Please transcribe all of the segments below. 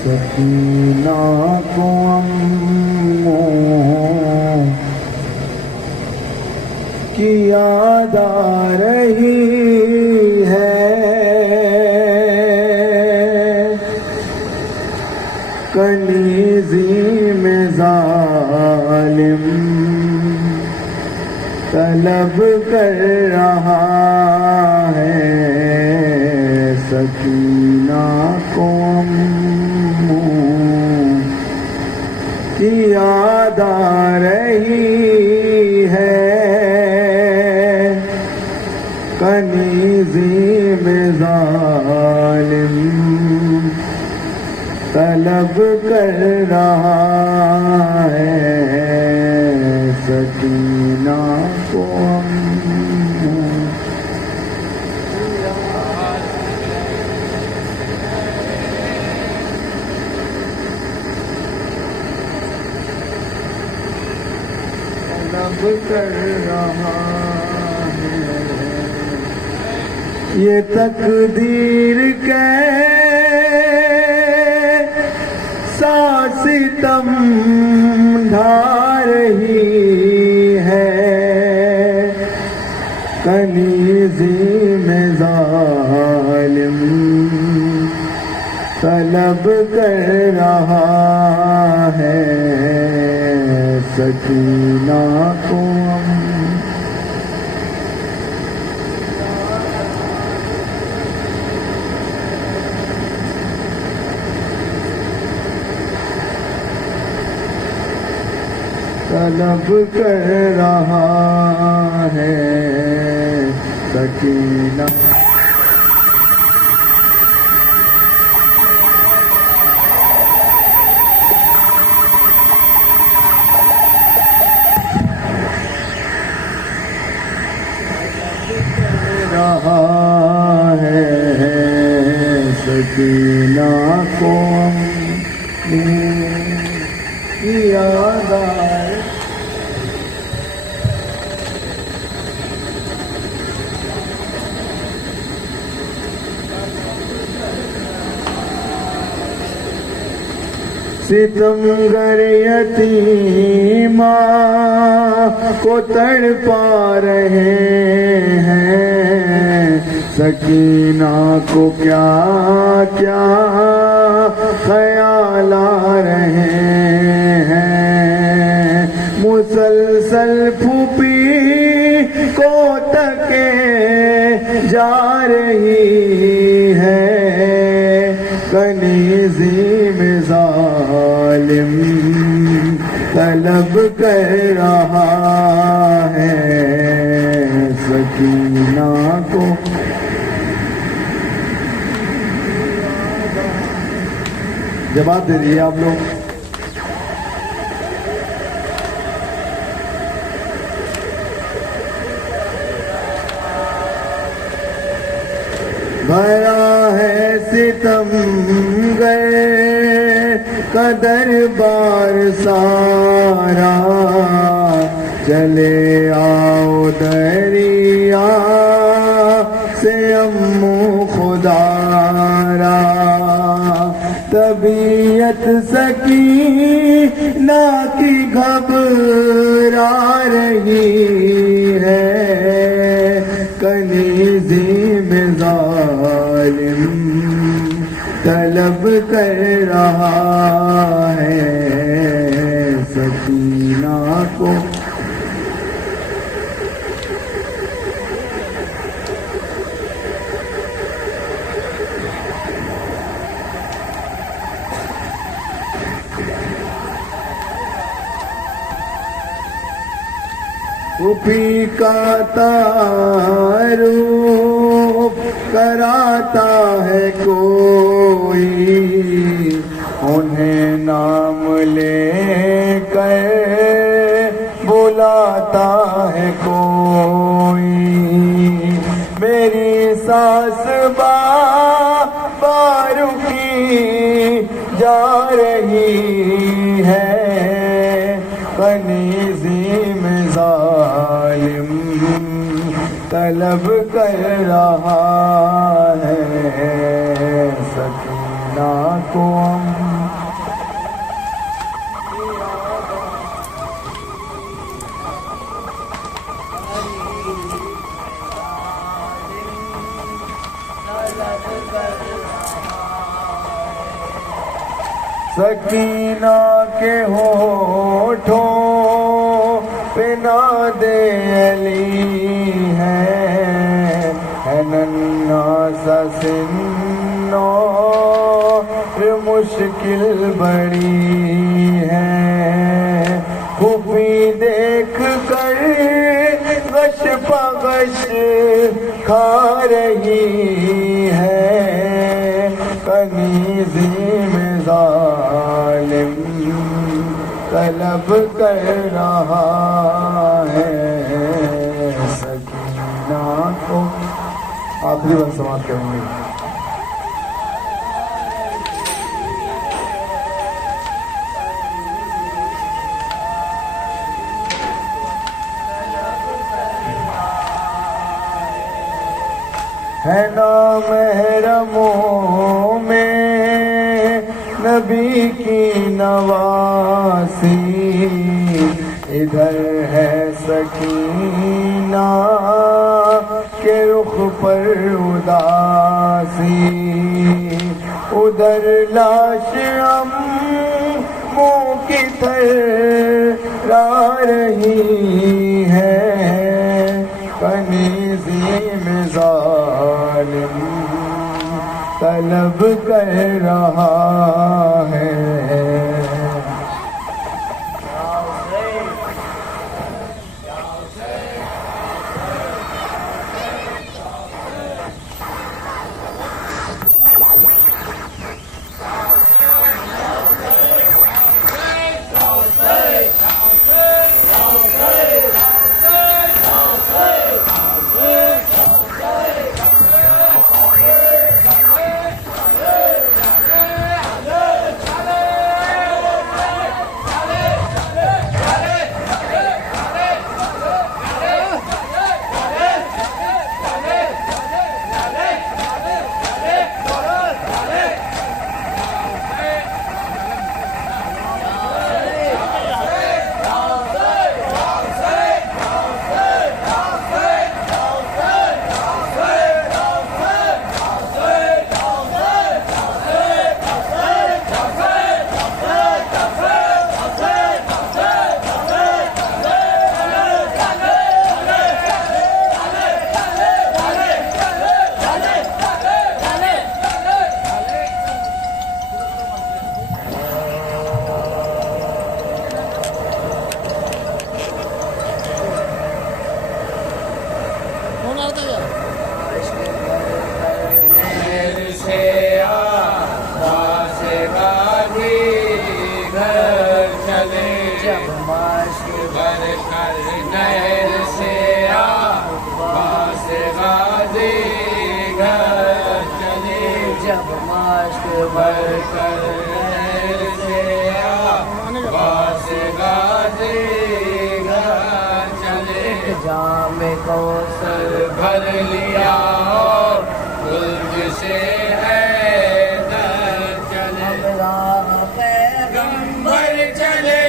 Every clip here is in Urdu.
سکینہ کو امّو کی یاد آ رہی ہے، کنیزی میں ظالم طلب کر رہا ہے، سکینہ کو کی یاد آ رہی ہے، کنیزی میں ظالم طلب کر رہا ہے، سکینہ کو کر رہا ہے، یہ تقدیر کے ساتھ ستم ڈھا رہی ہے، کنیزی میں ظالم طلب کر رہا ہے، سکینہ کو طلب کر رہا ہے، سکینہ رہا ہے، سکینہ کو یاد آئے، ستمگر یتیمہ کو تڑپا رہے ہیں، سکینہ کو کیا کیا خیال آ رہے ہیں، مسلسل پھوپھی کو تکے جا رہی ہے، کنیزی میں ظالم طلب کر رہا ہے، سکینہ کو جواب دے دیے آپ لوگ۔ بھرا ہے ستم گئے کا دربار سارا، چلے آؤ دریا سے امّو خدارا، طبیعت سکینہ کی گھبرا رہی ہے، کنیزی میں ظالم طلب کر رہا ہے، سکینہ کو خوفی کا تعارف کراتا ہے کوئی، انہیں نام لے کر بلاتا ہے کوئی، میری ساس بارو کی جا رہی ہے، کنیزی میں ظالم طلب کر رہا ہے، سکینہ کو ہم سکینہ کے ہونٹوں پہ ناد علی ہے ننھا سا سن اور مشکل بڑی ہے، خوفی دیکھ کر غش پغش کھا رہی ہے، کنیزی میں ظالم طلب کر رہا ہے، سکینہ کو آخری بار سماعت کریں گے۔ ہے نامحرموں میں نبی کی نواسی، ادھر ہے سکینہ کے رخ پر اداسی، ادھر لاش منہ کی تھرا رہی ہے، کنیزی میں ظالم طلب کر رہا ہے، جام کوثر بھر لیا اور تجھ سے ہے در چلے، راہ پیغمبر چلے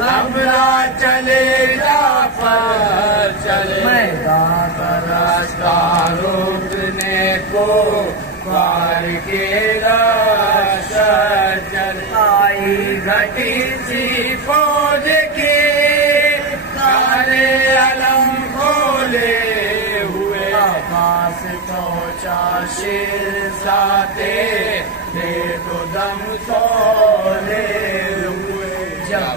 ہمراہ چلے جعفر چلے، میدان کا راستہ روکنے کو پار کے لشکر چلے، آئی گھٹی سی فوج کی کالے علم کھولے ہوئے، پاس پہنچا شیر ذاتے دے تو دم سولے ہوئے، جب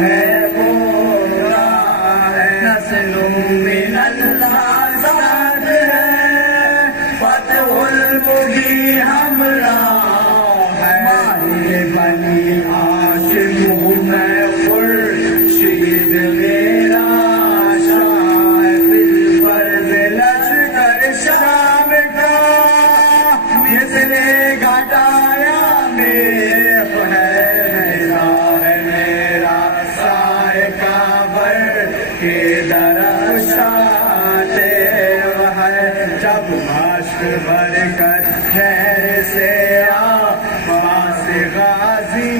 ہے پورا ہے نسلوں من اللہ ساتھ ہے فتح المبین ہمراہ ہے ہمارے بنی ہاشم ہوں میں خورشید میرا شاہ ہے بالفرض لشکر شام کا مثل گھٹایا میخ ہے میرا سائے کعبر کے درخشاں وہ ہے جب مشق بھر کر خیر سے آواز غازی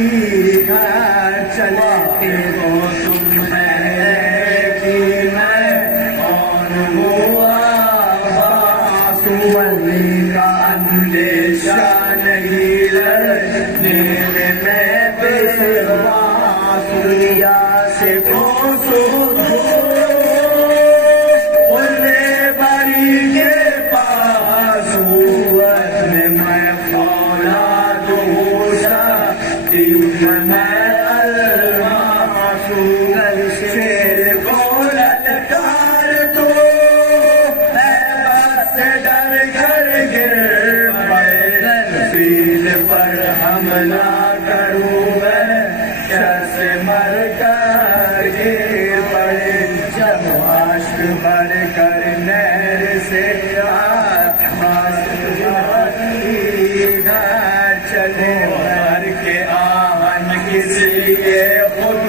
گھر چلے وہ تم ہے کہ میں کون ہوا ولی کا اندیشہ نہیں لڑنے میں بسواس دنیا سے کوسوں دور انہیں بری کے پاس ہوت میں فولاد ہوں شاہدی میں الماس شیر کو للکار دو ڈر کر گر پڑے فیل پر حملہ کروں میں شس مر کر گر پڑے جب عشق بھر کر نہر سے گھر چلے بھر کے آہن کس لیے خود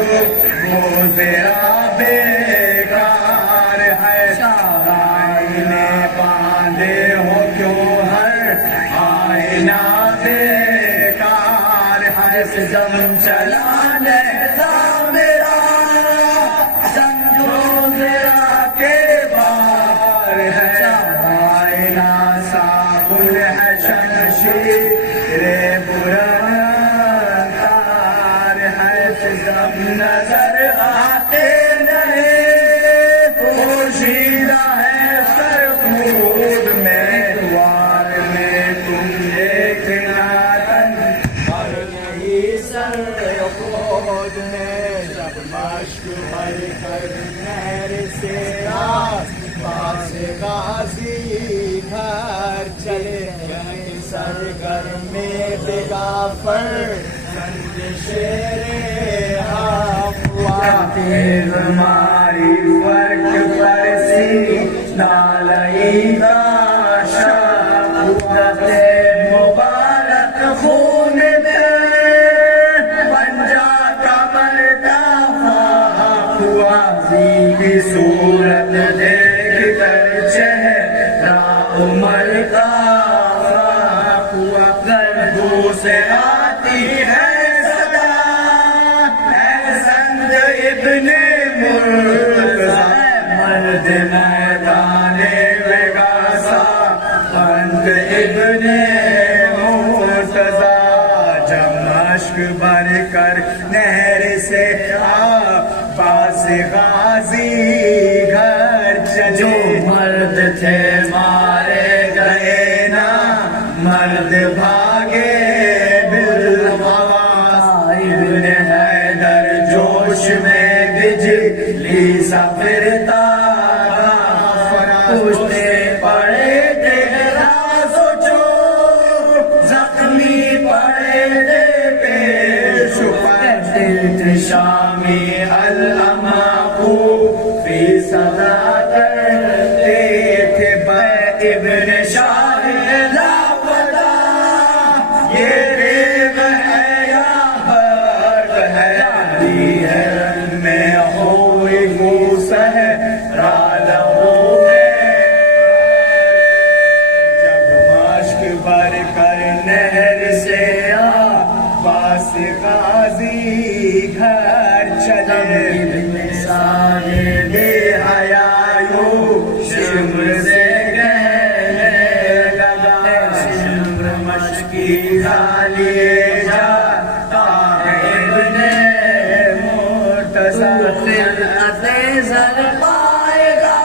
وہ ذرا بیکار ہے آئینے باندھے ہو کیوں ہر آئینہ بیکار ہے سجم چلا لہذا میرا سمجھو ذرا کے بار ہے آئینہ صابن ہے شمشیر برہنہ تار ہے سجم نظر آتے نہیں پوشیدہ ہے سر خود میں دوار میں تم دیکھنا تن اور نہیں سر خود میں جب مشق بھر کر نہر سے پاس غازی گھر چلے گئے سرگرم میں بغافر سنج شیر تیز ماری فرق پرسی نالئی داشا قدرت مبارک خون دے پنجا کمر کا فاق ہوا کی صورت دیکھ کر چہرہ عمر کا فاق ہوا گردوں سے آتی ہے ابن مرتضی مرد میدان وگاسا انت ابن مرتضی جب مشق بھر کر نہر سے پاس غازی گھر چلے مرد تھے مارے گئے نا مرد بھاگے بالغوا ابن حیدر جوش میں بجلی سا پھرتا پوچھتے پڑے تھے راز و جو زخمی پڑے تھے پیش پر شامی الاماقو فی صدا کرتے تھے بے ابن شاہ لاپتا یہ ریب ہے یا برد ہے علی ہے رنگ میں ہوئی موسح رالہو ہے جب مشق بھر کر نہر سے باس غازی گھر چلے ابن سارے بے حیایو شمر سے کہنے لگا شمر مشکی خالی جاتا ہے ابن مرتضی خلعت زر پائے گا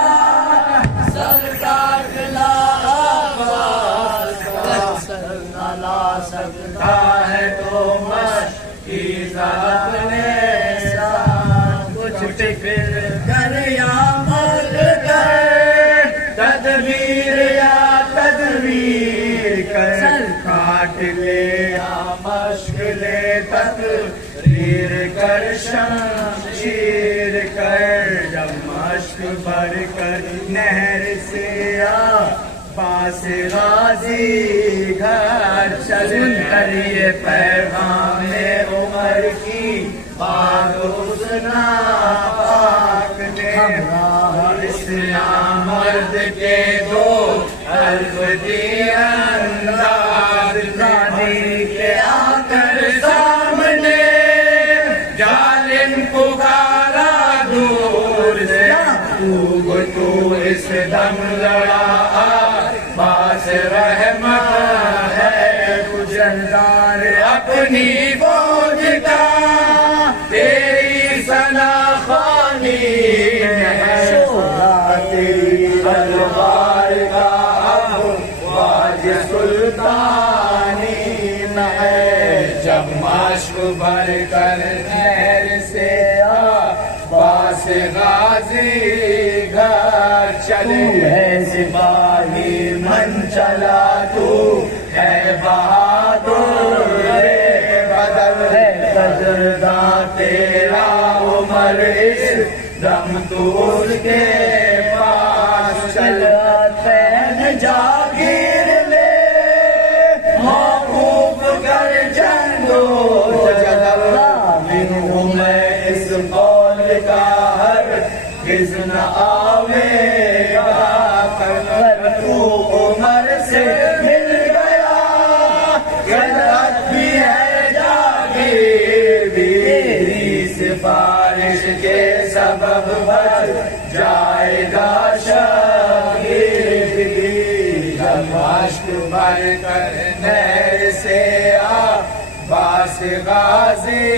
سر کاٹنا آواز کا سر نہ لا سکتا ہے تو مشکی ذات نے لے مشق لے تقریر کر شمشیر کر جب مشق بھر کر نہر سے آ پاس غازی گھر چل کر یہ پیغام عمر کی بات حسنا پاک نے اسلام مرد کے دو حرف دی انداز زادی کے آ کر سامنے ظالم پکارا دور سے تو اس دم لڑا باس رحمت ہے گزردار اپنی فوج کا تیری ثنا خوانی ہے تیری تلوار کا اب واج سلطانی ہے جب مشق بھر کر نہر سے آ باس غازی گھر چلے ہے سپاہی من چلا تو ہے بہادر بدل ہے قدرداں تیرا عمر اس دم تو اس کے پاس چل پہن جاگیر لے موقوف کر جنگو جدل ہوں میں اس قول کا ہر کس نہ آوے گا کر تو عمر سے مل گیا غلط بھی ہے جاگیر بھی سفارش کے سبب بچ جائے گا شاگرد بھی جب مشق بھر کر نہر سے آ باس غازی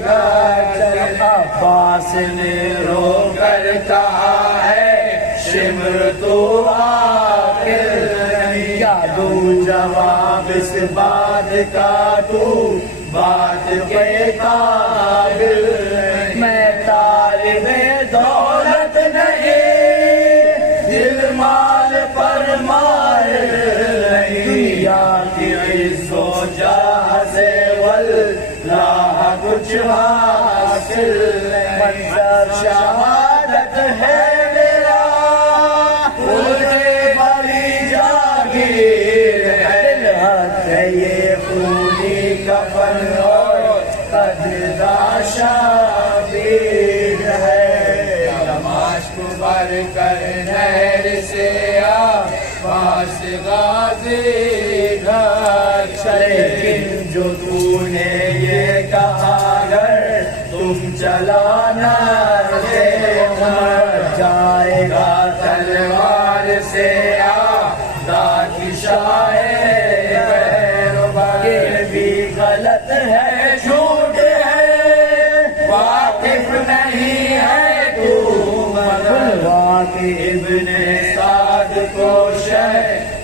گھر چلا باس نے رو کر کہا ہے شمر تو آخر نہیں کیا دوں جواب اس بات کا تو بات کے قابل میں طالب دولت نہیں دل مال پر مائل نہیں دنیا کی عز و جاہ سے واللہ کچھ حاصل منظر شہادت ہے میرا مجھے بڑی جاگیر ہے یہ خونی کفن اور قدردہ شابیر ہے مشق بھر کر نہر سے آ باس غازی گھر چلے لیکن جو تو نے یہ کہا اگر تم چلانا سے مر جائے گا تلوار سے آداد شاہ یہ بھی غلط ہے جھوٹ ہے واقف نہیں ہے تو مگر واقف ابن سعد کو شہ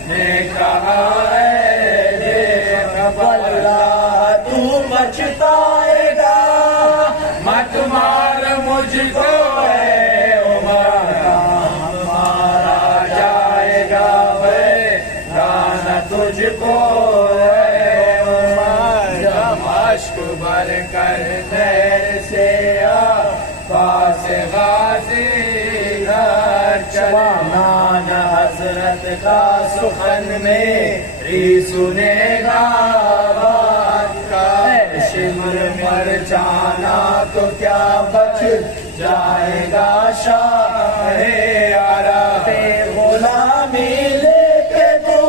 نے کہا ہے دیکھ اللہ تو بچتائے گا مت مار مجھ کو ہے عمر مارا جائے گا بے رانا تجھ کو ہے عمر مشق بھر کر نہر سے آ پاس غازی گھر چلا نان حضرت کا سخن میں ری سنے گا بات کا شمر پر جانا تو کیا بچ جائے گا شاہ عرب غلامی لے کے تو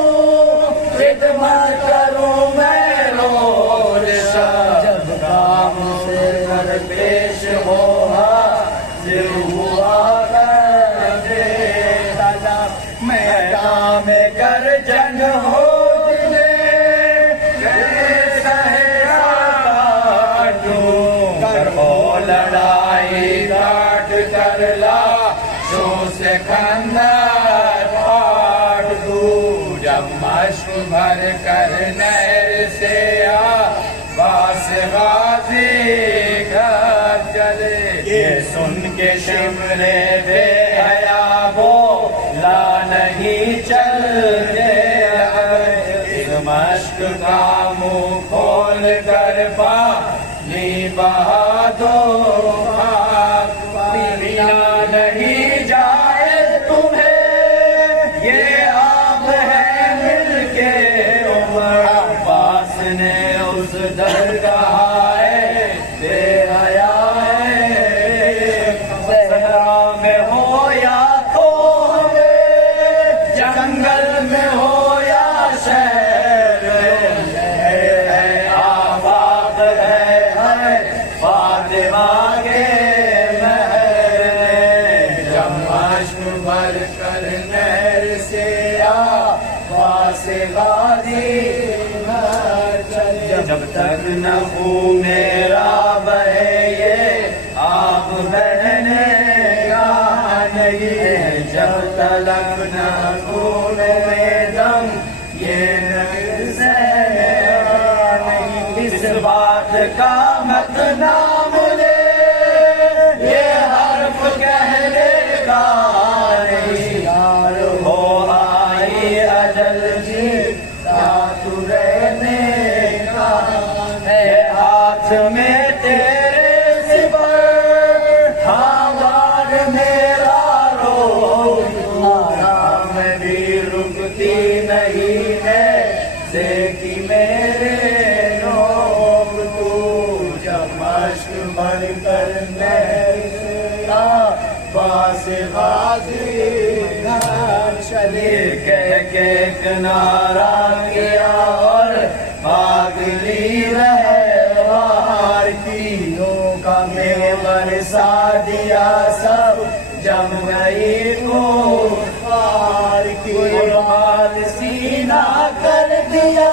خدمت کروں میں روز شاہ جب کام سے در پیش ہو حاضر ہوا کرتے طلب میدان میں کر جنگ ہو لڑائی ڈاٹ کر لا جو سے خندر پھاڑ دوں جب مشق بھر کر نہر سے آ باس غازی گھر چلے یہ سن کے شمرے بے حیا بولا نہیں چل دے اشک کا منہ کھول کر پانی بہا دو پینا نہیں جائے تمہیں یہ آب ہے مل کے عمر عباس نے اس در کہا ہے بے حیا ہے صحرا میں ہو یا تو ہمیں جنگل میں ہو یا شہر ہے آباد ہے فاطمہ کے مہر نے جب اشک بھر کر نہر سے آواز غازی جب تک نہ خون میرا بہے یہ آپ بہنے گا نہیں جب تلک نہ خون میں دم یہ نہیں اس بات کا مت نام لے یہ حرف کہنے کا نہیں ہو آئی اجل جی ساتھ رہنے کا ہے ہاتھ میں تیرے سپر ہمار میرا رو میں بھی رکتی نہیں ہے دیکھی میرے لوگ تو جب مشق بھر کر نہر پاس غازی چلے کہہ کے کنارہ کیا اور بھاگ لی رہوار کی کا میں برسا دیا سب جم گئی کفار کی قربان سینہ کر دیا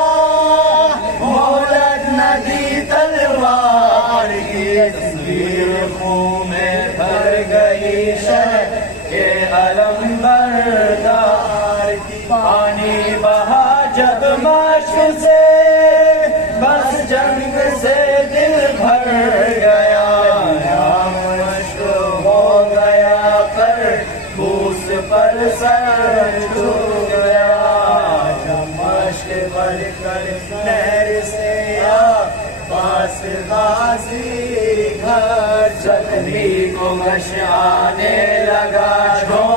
مہلت نہ دی تلوار کی تصویر خون میں بھر گئی شہر کے علم بردار کی پانی بہا جب مشق سے بس جنگ سے دل بھر گیا مشق ہو گیا پر بوس پر سر چھو گیا جب مشق بھر کر نہر سے پاس غازی گھر چلنی کو مشانے لگا چھو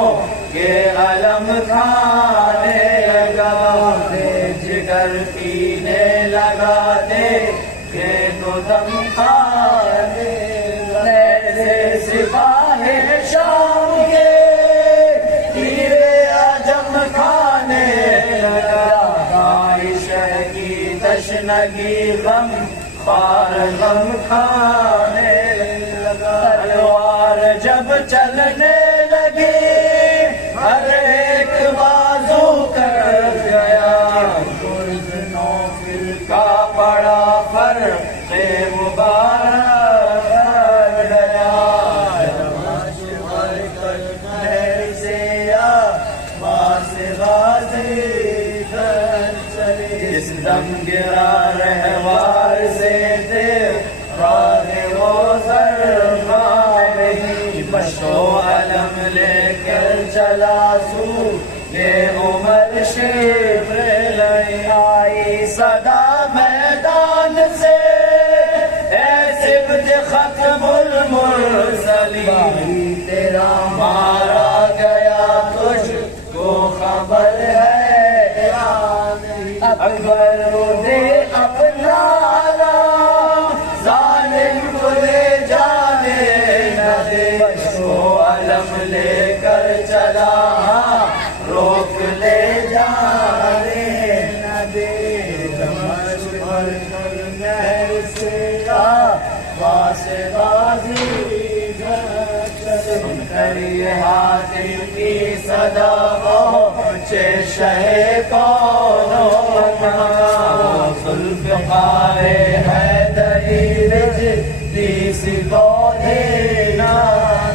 کہ علم کھانے لگا جگر پینے لگا دے کہ تو دم کھانے لگے سپاہ شام کے تیرے عجم کھانے لگا عائشہ کی تشنگی غم پار غم کھانے لگا تلوار جب چلنے لگی ہر ایک بازو کر گیا گرز نوفل کا بڑا فرق مبارک گیا نہر سے پاس غازی گھر چلے جس دم گرا رہوار سے دیر راہ وہ نہیں بشو علم لے کر چلا سو یہ عمر شیب لئی آئی صدا میدان سے اے سبت ختم المرسلین تیرا مارا گیا تجھ کو خبر ہے اکبر دے اپنا ظالم کو لے جانے نہ دے بشو علم لے کر چلا روک لے جانے نہ دے دمشق بھر کر نہر سے پاس غازی سن کر یہ حاتم کی صدا پہنچے شہ کون ذوالفقار حیدری رجدی سپودے نہ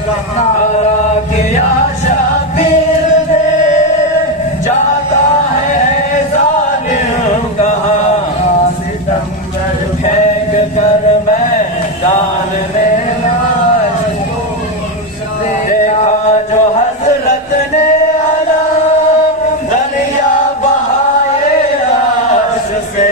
کہا کیا شبیر دے جاتا ہے ظالم کہاں ستمگر پھینک کر میدان میں لاش دیکھا جو حضرت نے علم دریا بہائے لاش سے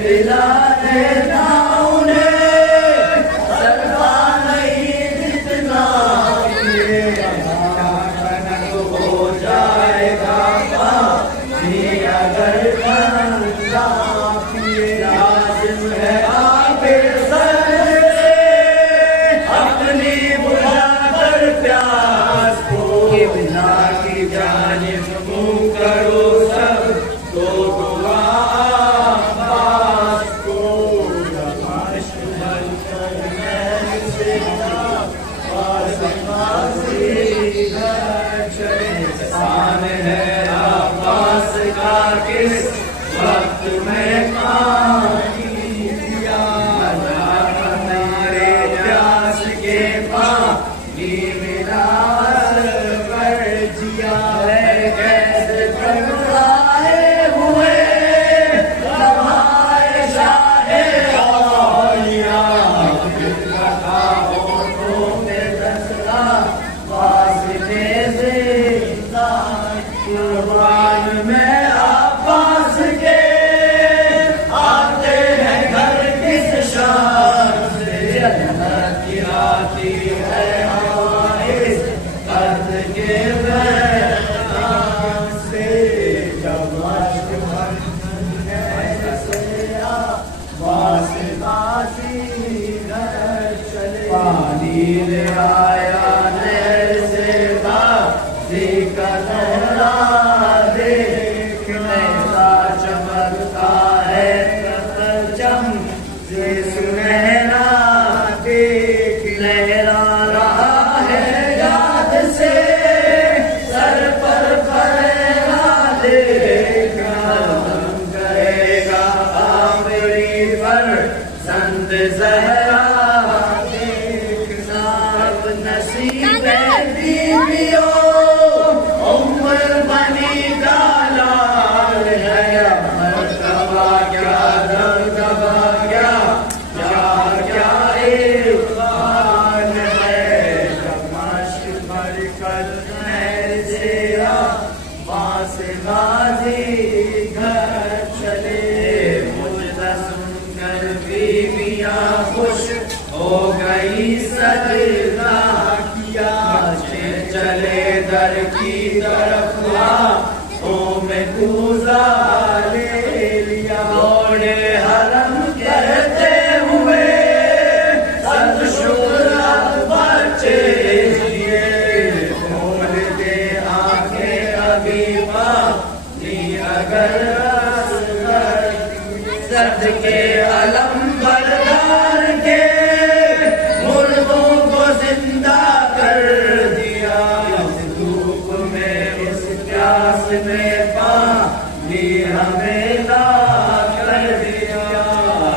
بلا دینا انہیں سرفا نہیں جتنا ہو جائے گا اگر لازم ہے آپ سر اپنی بلا کر پیاس کو بنا کی جانب منہ کرو سب تو دعا عباس کو نماش بھر کر میں سے پاس پاسی گھر چلے سان ہے عباس کا کس وقت میں پانی دیا ہمارے پیاس کے پانی ملا پر جیا ہے کیسے ٹکرائے ہوئے لمحہ شاہ اولیاء لگا ہونٹوں میں دستا واسطے سے قربان میں عباس کے آتے ہیں گھر کس شان سے جنت کی آتی ہے آئس قد کے میدان سے جب عشق بھر سے عباس باسی گھر چلے پانی لے آیا نہر سے باسی کا لہرا دیکھ ایسا چمکتا ہے پرچم جس مہرا دیکھ لہرا رہا ہے یاد سے سر پر پھیلا دیکھ غم کرے گا آمری پر سند زہرا دیکھنا اب نصیب بیویوں عمر بنی کا لال ہے مرتبہ کیا درتبہ کیا کیا عرفان ہے جب مشق بھر کر نہر سے عباس غازی گھر چلے مجھے سن کر بیویاں خوش ہو گئی سجدہ کیا چلے در کی طرف میں کوزہ لے لیا دوڑے حرم کہتے ہوئے صد شکر بچے جیے کھولتے آنکھیں ابھی پانی اگر سد کے علم بردار کے مردوں کو زندہ کر دیا اس دھوپ میں اس پیاس میں پانی ہمیں لا کر دیا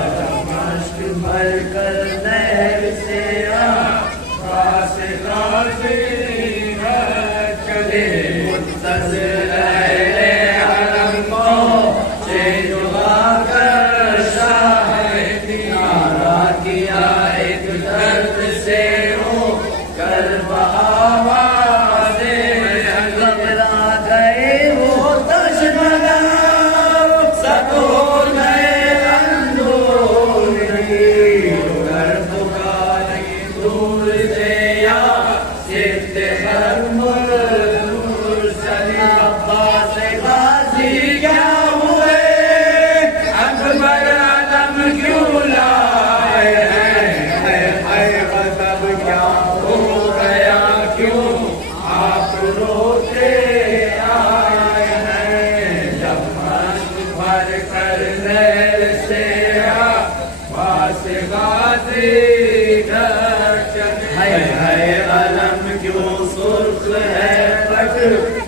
جب مشق بھر کر نہر سے عباس غازی گھر چلے منتظر اہل حرم پہنچے دعا کر شاہ دینارا کیا ایک درد سے ہو کر بہاوا سے گھبرا گئے وہ تشنگا سب ہو گئے اندوری گھر پکاری دور سے یا صرف ہر مرسلی عباس غازی کیا ہوئے اکبر علم کیوں لائے ہیں غضب کیا ہو گیا کیوں آپ روتے آئے ہیں جب مشق بھر کر نہر سے عباس غازی گھر چلے ہے علم کیوں سرخ ہے پٹ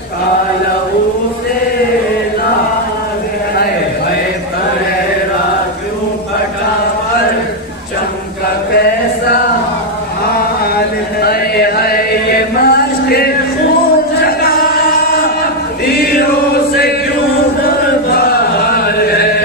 کالہو سے لاگ ہے پریرا کیوں پٹا پر چمکا کیسا حال ہے یہ مشق خون جگہ تیروں سے کیوں برباد ہے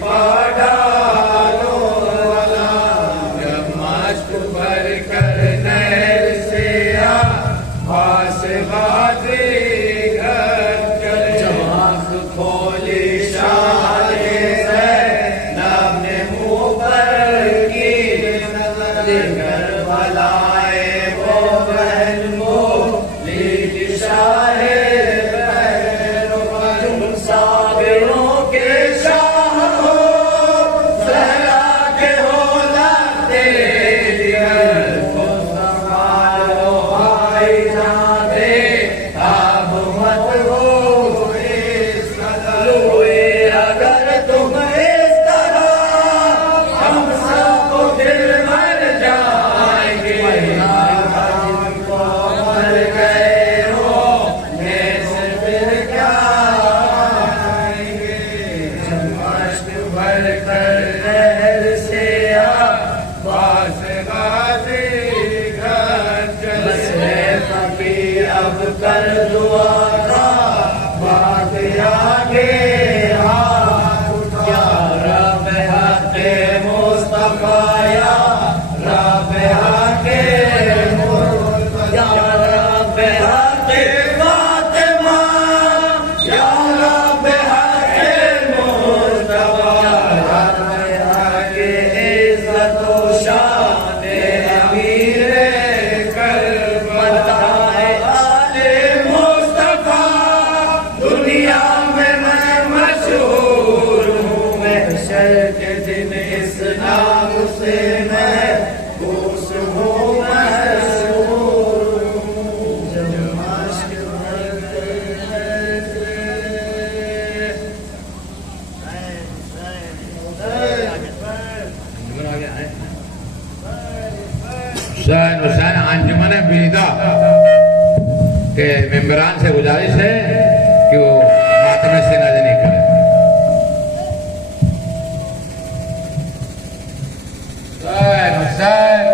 پاڈالو والا جب مشک بھر کر نہر سے پاس غادری گھر چلے جب آنکھ کھولی شاہ زینب نے منہ پر کی نظر بلائے وہ بہن کو لیج شاہ بہن تم صابروں کے شاہ ہو زہرا کے ہو لگتے دیگر تم سنبھالو بھائی جان دے اب مت ہو اس قدر ہوئے اگر تم اس طرح ہم سب کو دل مر جائیں گے جن کو مر گئے ہو ایسے پھر کیا آئیں گے جب مشک بھر کر نہر سے پاس غازی گھر چلے پکی اب کر دعا کا بات آگے ہاتھ اٹھا یا رب حق مصطفیٰ یا رب حق مصطفیٰ یا رب حق فاطمہ یا رب حق مصطفیٰ یا رب حق عزت و شان امیر کربلا آل مصطفیٰ دنیا میں مشہور ہوں محشر کے دن اسلام سے میں خوش ہوں مسرور ہوں جب مشک بھر حسین انجمن بریدہ کے ممبران سے گزارش ہے کہ وہ ماتم سینازنی کریں. حسین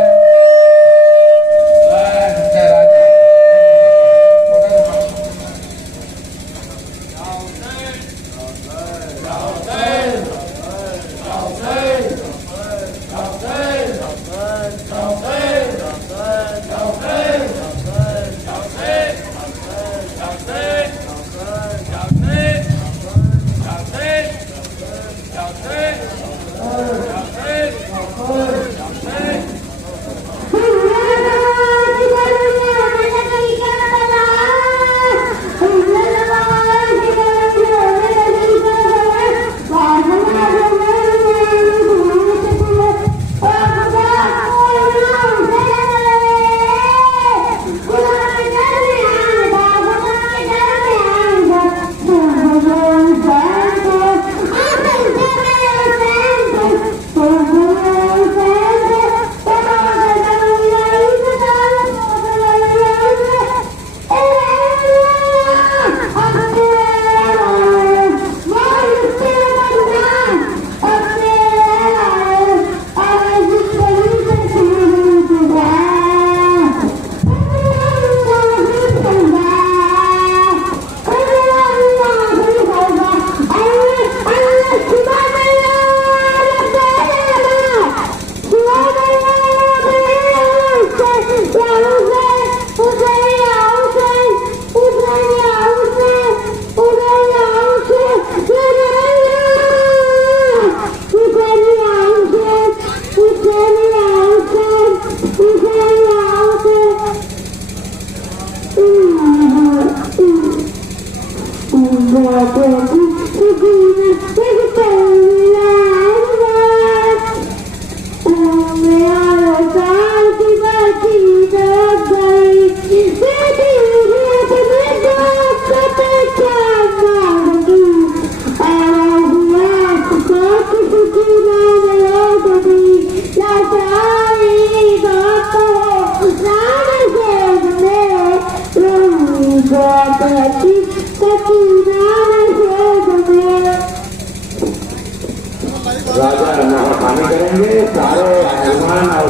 راجا نمائندگی کریں گے، سارے مہمان اور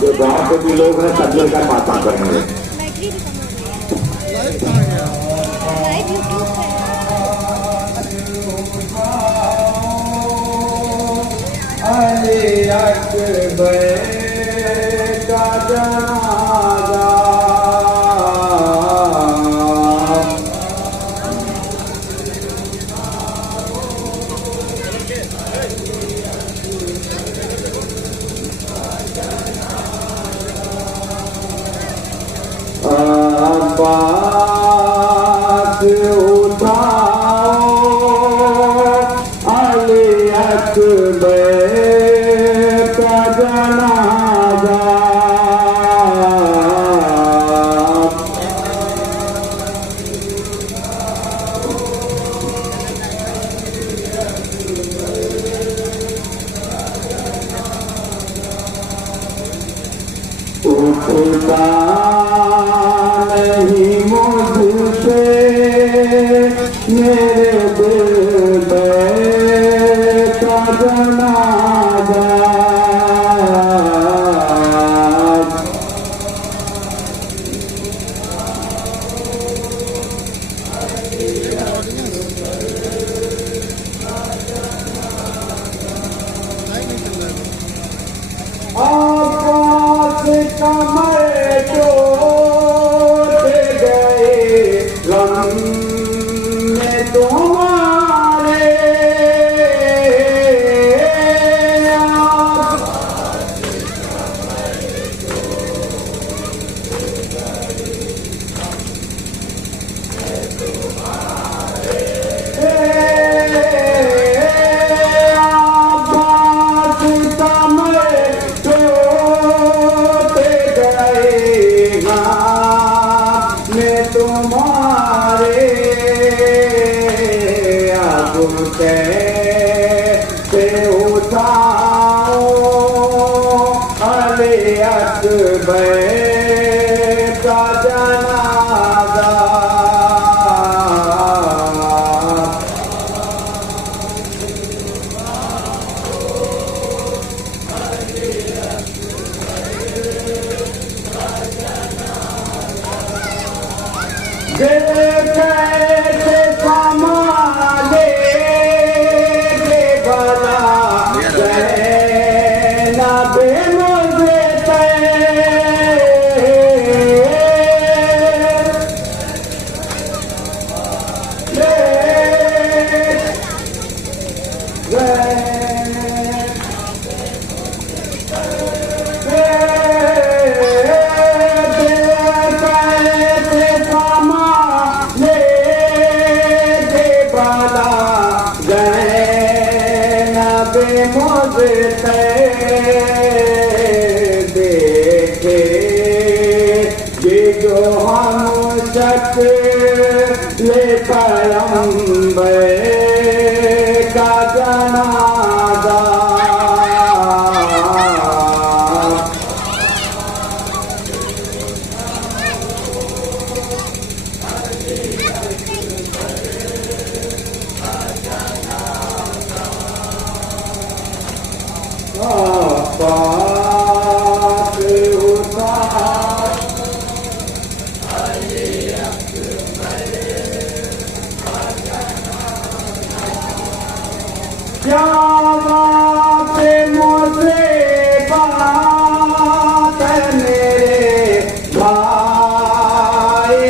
جو گاؤں کے بھی لوگ ہیں سب مل کر ماتم کریں گے. علی اکبر کا جنازہ عباس اٹھاؤ علی اکبر کا جنازہ اٹھتا نہیں مجھ سے میرے دل کا جنازہ آقا کمر ٹوٹ گئے غم میں تمہارے سے اٹھاؤ علی اکبر کا جنازہ کیسے سنبھالے بلا زینب مجھے دیکھے یہ جو ہم شکل پیغمبر کا جنازہ عباس اٹھاؤ کیا بات مجھے بات میرے بھائی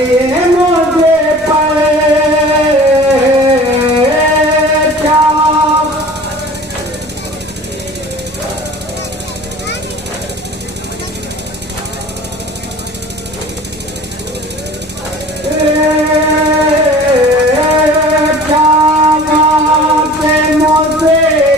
مجھے پر کیا بات مجھے